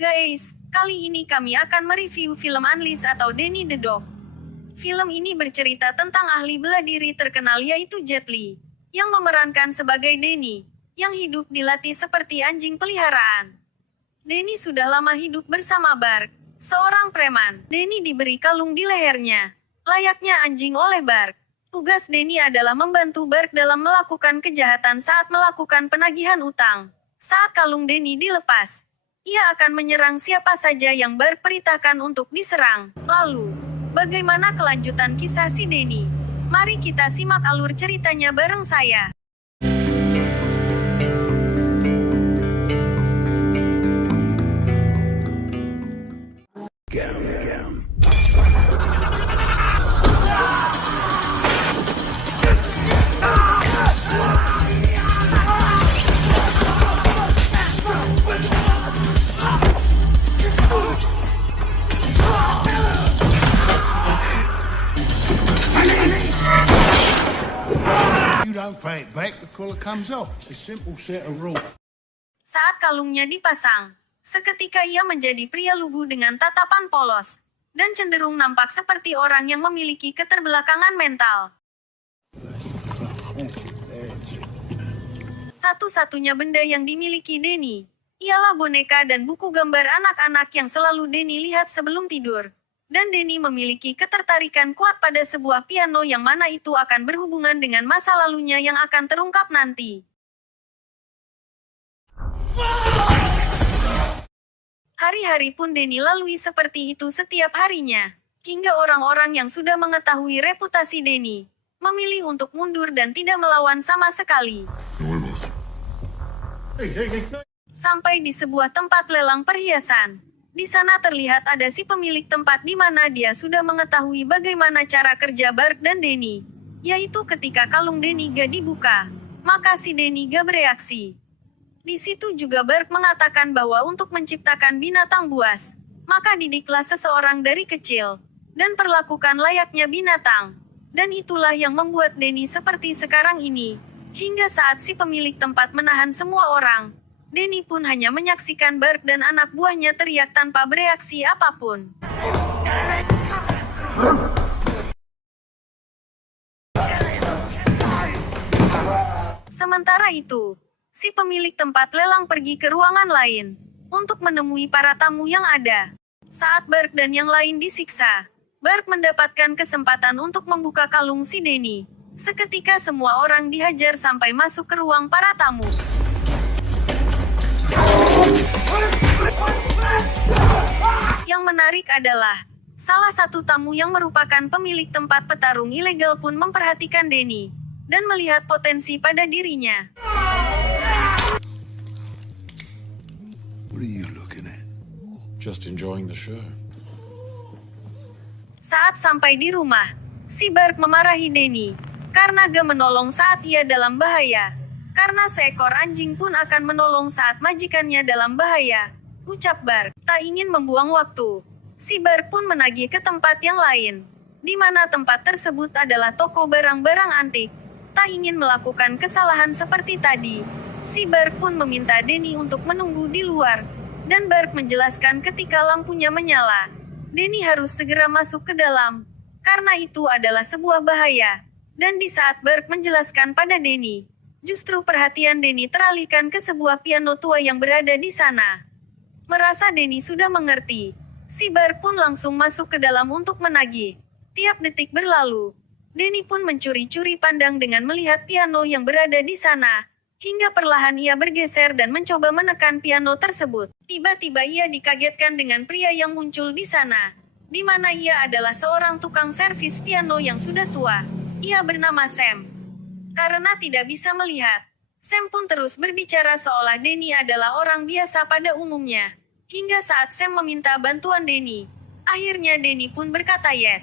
Guys, kali ini kami akan mereview film Unleashed atau Danny the Dog. Film ini bercerita tentang ahli bela diri terkenal yaitu Jet Li, yang memerankan sebagai Danny, yang hidup dilatih seperti anjing peliharaan. Danny sudah lama hidup bersama Bark, seorang preman. Danny diberi kalung di lehernya, layaknya anjing oleh Bark. Tugas Danny adalah membantu Bark dalam melakukan kejahatan saat melakukan penagihan utang. Saat kalung Danny dilepas, ia akan menyerang siapa saja yang Bark perintahkan untuk diserang. Lalu, bagaimana kelanjutan kisah si Danny? Mari kita simak alur ceritanya bareng saya. You don't fight back, the collar comes off. It's a simple set of rules. Saat kalungnya dipasang, seketika ia menjadi pria lugu dengan tatapan polos, dan cenderung nampak seperti orang yang memiliki keterbelakangan mental. Satu-satunya benda yang dimiliki Danny ialah boneka dan buku gambar anak-anak yang selalu Danny lihat sebelum tidur. Dan Danny memiliki ketertarikan kuat pada sebuah piano yang mana itu akan berhubungan dengan masa lalunya yang akan terungkap nanti. Hari-hari pun Danny lalui seperti itu setiap harinya, hingga orang-orang yang sudah mengetahui reputasi Danny memilih untuk mundur dan tidak melawan sama sekali. Sampai di sebuah tempat lelang perhiasan. Di sana terlihat ada si pemilik tempat di mana dia sudah mengetahui bagaimana cara kerja Bark dan Danny. Yaitu ketika kalung Danny gak dibuka, maka si Danny gak bereaksi. Di situ juga Bark mengatakan bahwa untuk menciptakan binatang buas, maka didiklah seseorang dari kecil, dan perlakukan layaknya binatang. Dan itulah yang membuat Danny seperti sekarang ini. Hingga saat si pemilik tempat menahan semua orang, Danny pun hanya menyaksikan Bark dan anak buahnya teriak tanpa bereaksi apapun. Sementara itu, si pemilik tempat lelang pergi ke ruangan lain untuk menemui para tamu yang ada. Saat Bark dan yang lain disiksa, Bark mendapatkan kesempatan untuk membuka kalung si Danny. Seketika semua orang dihajar sampai masuk ke ruang para tamu. Yang menarik adalah, salah satu tamu yang merupakan pemilik tempat petarung ilegal pun memperhatikan Danny, dan melihat potensi pada dirinya. What are you looking at? Just enjoying the show. Saat sampai di rumah, si Bark memarahi Danny, karena gak menolong saat ia dalam bahaya. Karena seekor anjing pun akan menolong saat majikannya dalam bahaya, ucap Bark. Tak ingin membuang waktu, si Bark pun menagih ke tempat yang lain, di mana tempat tersebut adalah toko barang-barang antik. Tak ingin melakukan kesalahan seperti tadi, si Bark pun meminta Danny untuk menunggu di luar, dan Bark menjelaskan ketika lampunya menyala, Danny harus segera masuk ke dalam, karena itu adalah sebuah bahaya. Dan di saat Bark menjelaskan pada Danny, justru perhatian Danny teralihkan ke sebuah piano tua yang berada di sana. Merasa Danny sudah mengerti, si Bark pun langsung masuk ke dalam untuk menagih. Tiap detik berlalu, Danny pun mencuri-curi pandang dengan melihat piano yang berada di sana, hingga perlahan ia bergeser dan mencoba menekan piano tersebut. Tiba-tiba ia dikagetkan dengan pria yang muncul di sana, di mana ia adalah seorang tukang servis piano yang sudah tua. Ia bernama Sam. Karena tidak bisa melihat, Sam pun terus berbicara seolah Danny adalah orang biasa pada umumnya. Hingga saat Sam meminta bantuan Danny, akhirnya Danny pun berkata yes.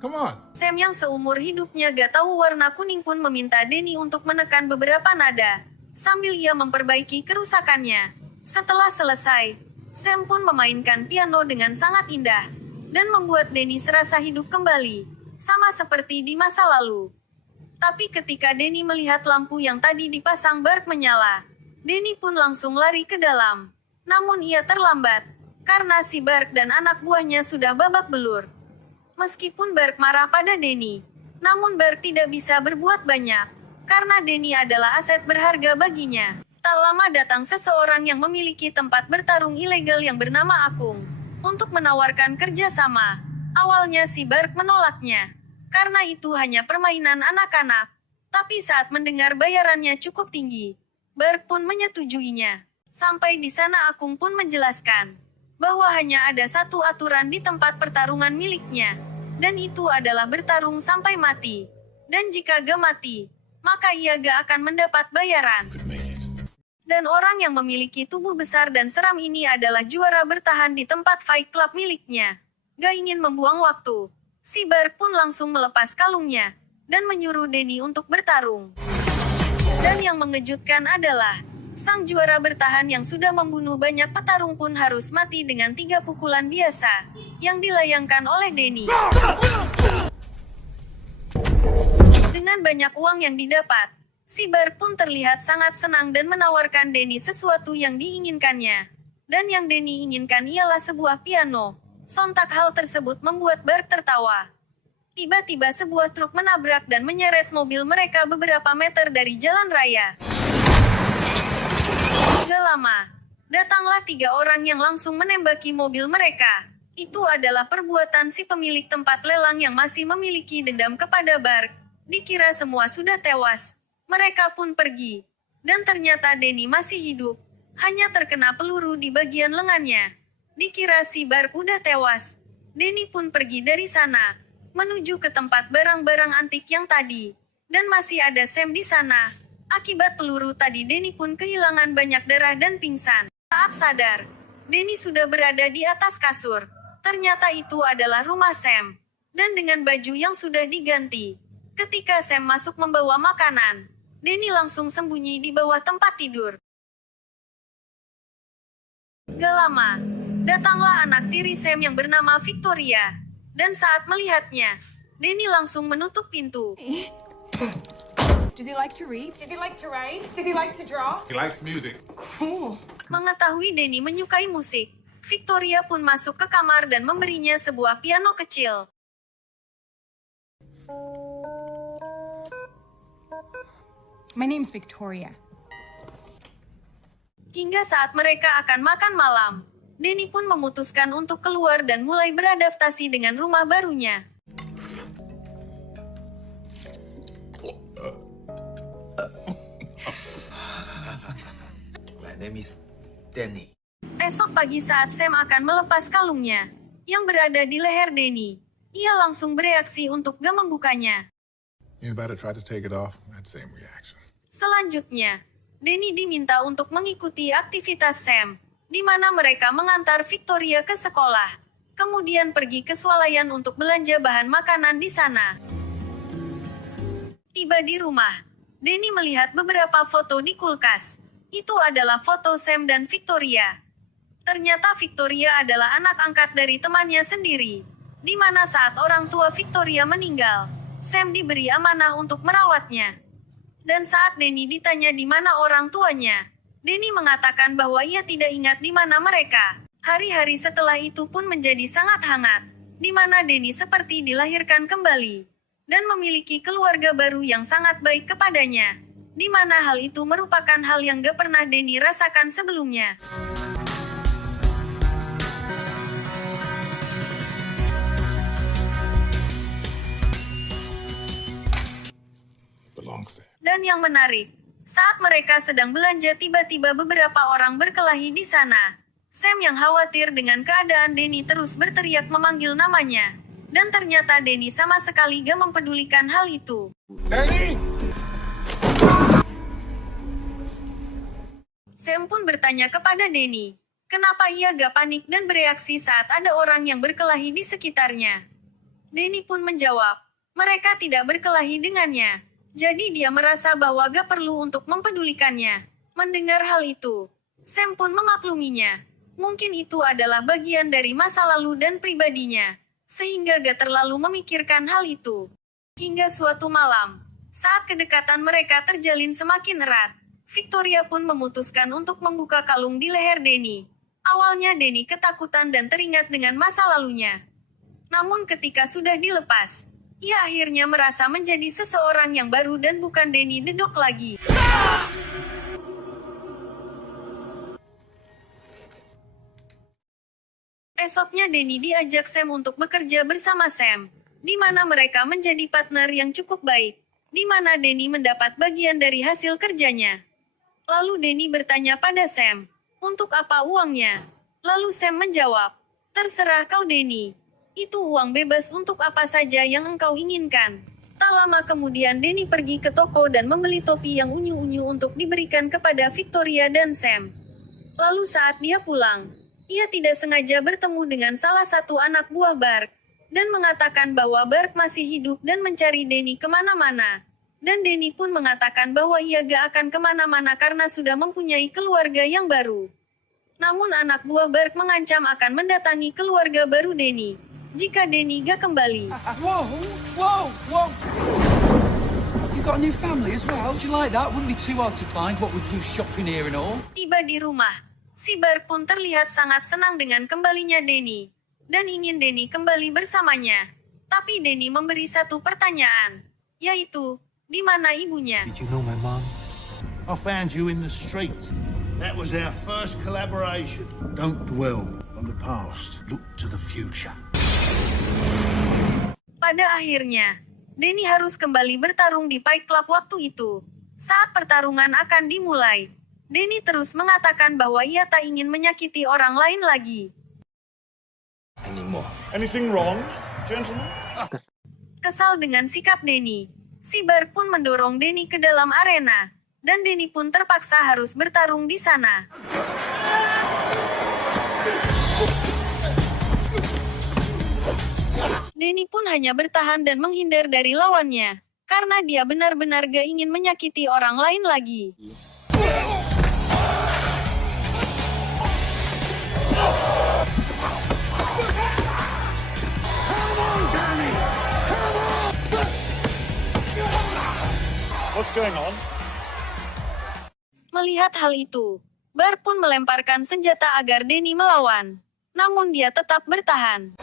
Come on. Sam yang seumur hidupnya gak tahu warna kuning pun meminta Danny untuk menekan beberapa nada, sambil ia memperbaiki kerusakannya. Setelah selesai, Sam pun memainkan piano dengan sangat indah, dan membuat Danny serasa hidup kembali, sama seperti di masa lalu. Tapi ketika Danny melihat lampu yang tadi dipasang Bark menyala, Danny pun langsung lari ke dalam. Namun ia terlambat, karena si Bark dan anak buahnya sudah babak belur. Meskipun Bark marah pada Denny, namun Bark tidak bisa berbuat banyak, karena Denny adalah aset berharga baginya. Tak lama datang seseorang yang memiliki tempat bertarung ilegal yang bernama Akung, untuk menawarkan kerjasama. Awalnya si Bark menolaknya, karena itu hanya permainan anak-anak. Tapi saat mendengar bayarannya cukup tinggi, Bark pun menyetujuinya. Sampai di sana Akung pun menjelaskan bahwa hanya ada satu aturan di tempat pertarungan miliknya, dan itu adalah bertarung sampai mati. Dan jika gak mati, maka ia gak akan mendapat bayaran. Dan orang yang memiliki tubuh besar dan seram ini adalah juara bertahan di tempat Fight Club miliknya. Gak ingin membuang waktu, si Bark pun langsung melepas kalungnya, dan menyuruh Denny untuk bertarung. Dan yang mengejutkan adalah, sang juara bertahan yang sudah membunuh banyak petarung pun harus mati dengan 3 pukulan biasa, yang dilayangkan oleh Denny. Dengan banyak uang yang didapat, si Bark pun terlihat sangat senang dan menawarkan Denny sesuatu yang diinginkannya. Dan yang Denny inginkan ialah sebuah piano. Sontak hal tersebut membuat Bark tertawa. Tiba-tiba sebuah truk menabrak dan menyeret mobil mereka beberapa meter dari jalan raya. Gak lama, datanglah 3 orang yang langsung menembaki mobil mereka. Itu adalah perbuatan si pemilik tempat lelang yang masih memiliki dendam kepada Bark. Dikira semua sudah tewas. Mereka pun pergi. Dan ternyata Denny masih hidup. Hanya terkena peluru di bagian lengannya. Dikira si Bark udah tewas. Denny pun pergi dari sana, menuju ke tempat barang-barang antik yang tadi. Dan masih ada Sam di sana. Akibat peluru tadi Denny pun kehilangan banyak darah dan pingsan. Saat sadar, Denny sudah berada di atas kasur. Ternyata itu adalah rumah Sam. Dan dengan baju yang sudah diganti. Ketika Sam masuk membawa makanan, Denny langsung sembunyi di bawah tempat tidur. Gak lama, datanglah anak tiri Sam yang bernama Victoria. Dan saat melihatnya, Denny langsung menutup pintu. Does he like to read? Does he like to write? Does he like to draw? He likes music. Cool. Mengetahui Denny menyukai musik, Victoria pun masuk ke kamar dan memberinya sebuah piano kecil. My name's Victoria. Hingga saat mereka akan makan malam, Denny pun memutuskan untuk keluar dan mulai beradaptasi dengan rumah barunya. My name is Danny. Esok pagi saat Sam akan melepas kalungnya, yang berada di leher Denny, ia langsung bereaksi untuk gak membukanya. You better try to take it off. That same reaction. Selanjutnya, Denny diminta untuk mengikuti aktivitas Sam, di mana mereka mengantar Victoria ke sekolah, kemudian pergi ke swalayan untuk belanja bahan makanan di sana. Tiba di rumah, Denny melihat beberapa foto di kulkas. Itu adalah foto Sam dan Victoria. Ternyata Victoria adalah anak angkat dari temannya sendiri, di mana saat orang tua Victoria meninggal, Sam diberi amanah untuk merawatnya. Dan saat Denny ditanya di mana orang tuanya, Denny mengatakan bahwa ia tidak ingat di mana mereka. Hari-hari setelah itu pun menjadi sangat hangat, di mana Denny seperti dilahirkan kembali, dan memiliki keluarga baru yang sangat baik kepadanya, di mana hal itu merupakan hal yang gak pernah Denny rasakan sebelumnya. Belongs there. Dan yang menarik, saat mereka sedang belanja tiba-tiba beberapa orang berkelahi di sana. Sam yang khawatir dengan keadaan Denny terus berteriak memanggil namanya. Dan ternyata Denny sama sekali gak mempedulikan hal itu. Danny! Sam pun bertanya kepada Denny, kenapa ia gak panik dan bereaksi saat ada orang yang berkelahi di sekitarnya. Denny pun menjawab, mereka tidak berkelahi dengannya. Jadi dia merasa bahwa gak perlu untuk mempedulikannya. Mendengar hal itu, Sam pun memakluminya. Mungkin itu adalah bagian dari masa lalu dan pribadinya, sehingga gak terlalu memikirkan hal itu. Hingga suatu malam, saat kedekatan mereka terjalin semakin erat, Victoria pun memutuskan untuk membuka kalung di leher Denny, Awalnya Denny ketakutan dan teringat dengan masa lalunya. Namun ketika sudah dilepas, ia akhirnya merasa menjadi seseorang yang baru dan bukan Denny the Dog lagi. Esoknya Denny diajak Sam untuk bekerja bersama Sam, di mana mereka menjadi partner yang cukup baik, di mana Denny mendapat bagian dari hasil kerjanya. Lalu Denny bertanya pada Sam, untuk apa uangnya? Lalu Sam menjawab, terserah kau Denny. Itu uang bebas untuk apa saja yang engkau inginkan. Tak lama kemudian Denny pergi ke toko dan membeli topi yang unyu-unyu untuk diberikan kepada Victoria dan Sam. Lalu saat dia pulang, ia tidak sengaja bertemu dengan salah satu anak buah Bark, dan mengatakan bahwa Bark masih hidup dan mencari Denny kemana-mana. Dan Denny pun mengatakan bahwa ia gak akan kemana-mana karena sudah mempunyai keluarga yang baru. Namun anak buah Bark mengancam akan mendatangi keluarga baru Denny, jika Denny gak kembali. Whoa, whoa, whoa! You got a new family as well? Do you like that? Wouldn't be too hard to find, what with you shopping here and all. Tiba di rumah, si Bark pun terlihat sangat senang dengan kembalinya Denny, dan ingin Denny kembali bersamanya. Tapi Denny memberi satu pertanyaan, yaitu, di mana ibunya? Did you know my mom? I found you in the street. That was our first collaboration. Don't dwell on the past. Look to the future. Pada akhirnya, Denny harus kembali bertarung di Fight Club waktu itu. Saat pertarungan akan dimulai, Denny terus mengatakan bahwa ia tak ingin menyakiti orang lain lagi. Anything wrong, gentlemen? Kesal dengan sikap Denny, si Bark pun mendorong Denny ke dalam arena, dan Denny pun terpaksa harus bertarung di sana. Denny pun hanya bertahan dan menghindar dari lawannya, karena dia benar-benar gak ingin menyakiti orang lain lagi. What's going on? Melihat hal itu, Bark pun melemparkan senjata agar Denny melawan. Namun dia tetap bertahan.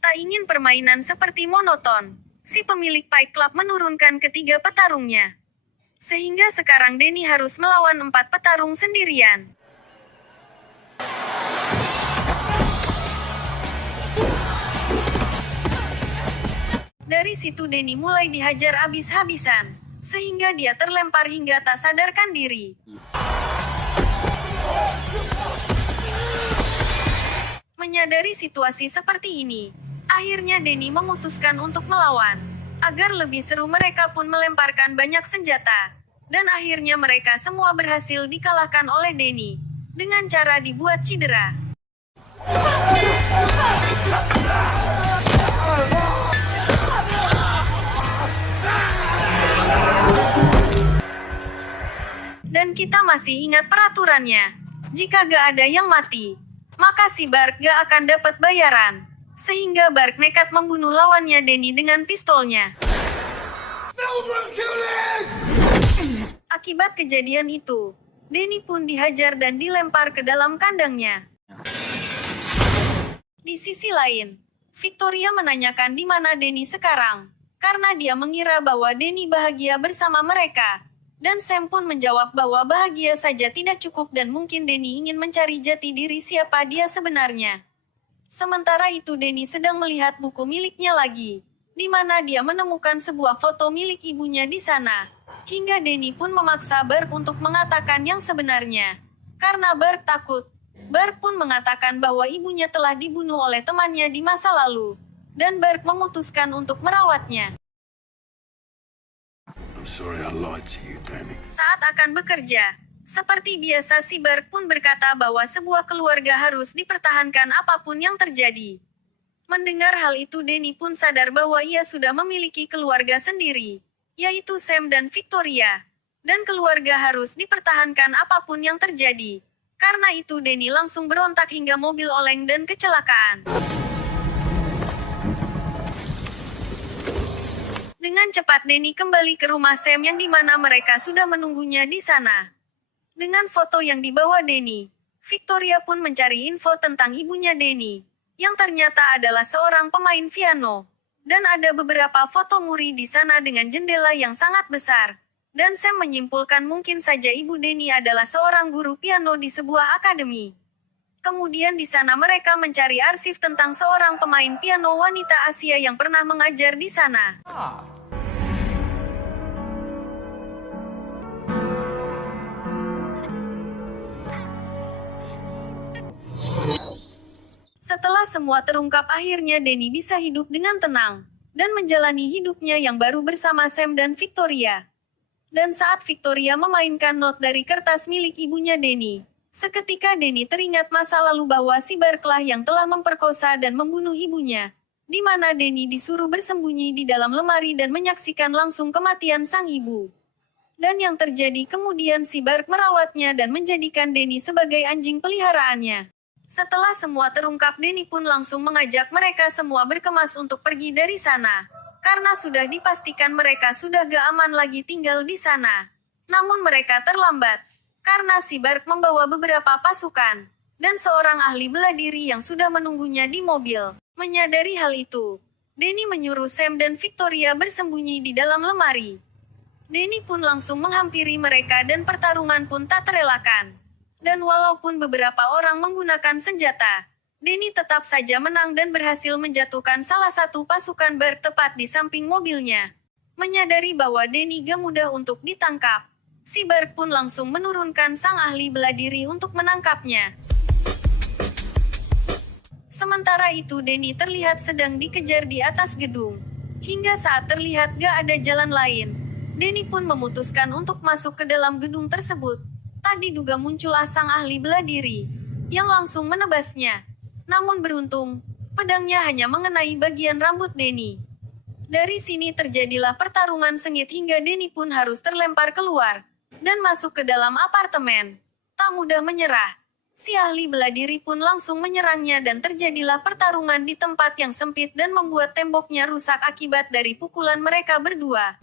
Tak ingin permainan seperti monoton, si pemilik Fight Club menurunkan ketiga petarungnya. Sehingga sekarang Denny harus melawan 4 petarung sendirian. Dari situ Denny mulai dihajar habis-habisan, sehingga dia terlempar hingga tak sadarkan diri. Menyadari situasi seperti ini, akhirnya Denny memutuskan untuk melawan. Agar lebih seru mereka pun melemparkan banyak senjata. Dan akhirnya mereka semua berhasil dikalahkan oleh Denny, dengan cara dibuat cedera. Dan kita masih ingat peraturannya. Jika gak ada yang mati, maka si Bark gak akan dapat bayaran. Sehingga Bark nekat membunuh lawannya Denny dengan pistolnya. Akibat kejadian itu, Denny pun dihajar dan dilempar ke dalam kandangnya. Di sisi lain, Victoria menanyakan di mana Denny sekarang, karena dia mengira bahwa Denny bahagia bersama mereka. Dan Sam pun menjawab bahwa bahagia saja tidak cukup dan mungkin Denny ingin mencari jati diri siapa dia sebenarnya. Sementara itu Denny sedang melihat buku miliknya lagi, di mana dia menemukan sebuah foto milik ibunya di sana. Hingga Denny pun memaksa Bark untuk mengatakan yang sebenarnya. Karena Bark takut, Bark pun mengatakan bahwa ibunya telah dibunuh oleh temannya di masa lalu. Dan Bark memutuskan untuk merawatnya. I'm sorry I lied to you, Danny. Saat akan bekerja, seperti biasa si Bark pun berkata bahwa sebuah keluarga harus dipertahankan apapun yang terjadi. Mendengar hal itu Denny pun sadar bahwa ia sudah memiliki keluarga sendiri, yaitu Sam dan Victoria. Dan keluarga harus dipertahankan apapun yang terjadi. Karena itu Denny langsung berontak hingga mobil oleng dan kecelakaan. Dengan cepat Denny kembali ke rumah Sam yang dimana mereka sudah menunggunya di sana. Dengan foto yang dibawa Danny, Victoria pun mencari info tentang ibunya Danny, yang ternyata adalah seorang pemain piano. Dan ada beberapa foto Muri di sana dengan jendela yang sangat besar. Dan Sam menyimpulkan mungkin saja ibu Danny adalah seorang guru piano di sebuah akademi. Kemudian di sana mereka mencari arsip tentang seorang pemain piano wanita Asia yang pernah mengajar di sana. Setelah semua terungkap, akhirnya Danny bisa hidup dengan tenang dan menjalani hidupnya yang baru bersama Sam dan Victoria. Dan saat Victoria memainkan not dari kertas milik ibunya Danny, seketika Danny teringat masa lalu bahwa si Barklah yang telah memperkosa dan membunuh ibunya, di mana Danny disuruh bersembunyi di dalam lemari dan menyaksikan langsung kematian sang ibu. Dan yang terjadi kemudian si Bark merawatnya dan menjadikan Danny sebagai anjing peliharaannya. Setelah semua terungkap, Danny pun langsung mengajak mereka semua berkemas untuk pergi dari sana. Karena sudah dipastikan mereka sudah gak aman lagi tinggal di sana. Namun mereka terlambat. Karena si Bark membawa beberapa pasukan. Dan seorang ahli bela diri yang sudah menunggunya di mobil. Menyadari hal itu, Danny menyuruh Sam dan Victoria bersembunyi di dalam lemari. Danny pun langsung menghampiri mereka dan pertarungan pun tak terelakkan. Dan walaupun beberapa orang menggunakan senjata, Danny tetap saja menang dan berhasil menjatuhkan salah satu pasukan Bark tepat di samping mobilnya. Menyadari bahwa Danny gak mudah untuk ditangkap, si Bark pun langsung menurunkan sang ahli bela diri untuk menangkapnya. Sementara itu Danny terlihat sedang dikejar di atas gedung. Hingga saat terlihat gak ada jalan lain, Danny pun memutuskan untuk masuk ke dalam gedung tersebut. Tak diduga muncullah sang ahli bela diri, yang langsung menebasnya. Namun beruntung, pedangnya hanya mengenai bagian rambut Danny. Dari sini terjadilah pertarungan sengit hingga Danny pun harus terlempar keluar, dan masuk ke dalam apartemen. Tak mudah menyerah. Si ahli bela diri pun langsung menyerangnya dan terjadilah pertarungan di tempat yang sempit dan membuat temboknya rusak akibat dari pukulan mereka berdua.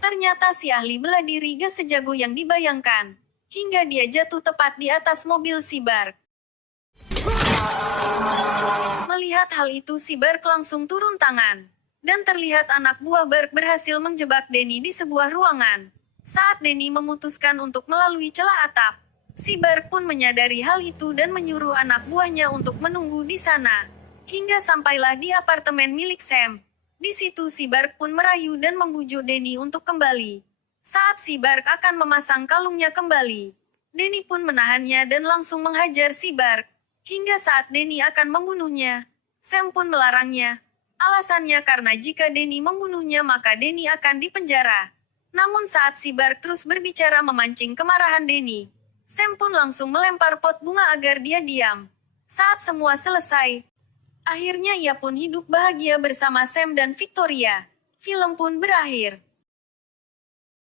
Ternyata si ahli bela diri gak sejago yang dibayangkan, hingga dia jatuh tepat di atas mobil si Bark. Melihat hal itu si Bark langsung turun tangan, dan terlihat anak buah Bark berhasil menjebak Danny di sebuah ruangan. Saat Danny memutuskan untuk melalui celah atap, si Bark pun menyadari hal itu dan menyuruh anak buahnya untuk menunggu di sana. Hingga sampailah di apartemen milik Sam. Di situ si Bark pun merayu dan membujuk Danny untuk kembali. Saat si Bark akan memasang kalungnya kembali, Danny pun menahannya dan langsung menghajar si Bark. Hingga saat Danny akan membunuhnya, Sam pun melarangnya. Alasannya karena jika Danny membunuhnya maka Danny akan dipenjara. Namun saat si Bark terus berbicara memancing kemarahan Danny, Sam pun langsung melempar pot bunga agar dia diam. Saat semua selesai, akhirnya ia pun hidup bahagia bersama Sam dan Victoria. Film pun berakhir.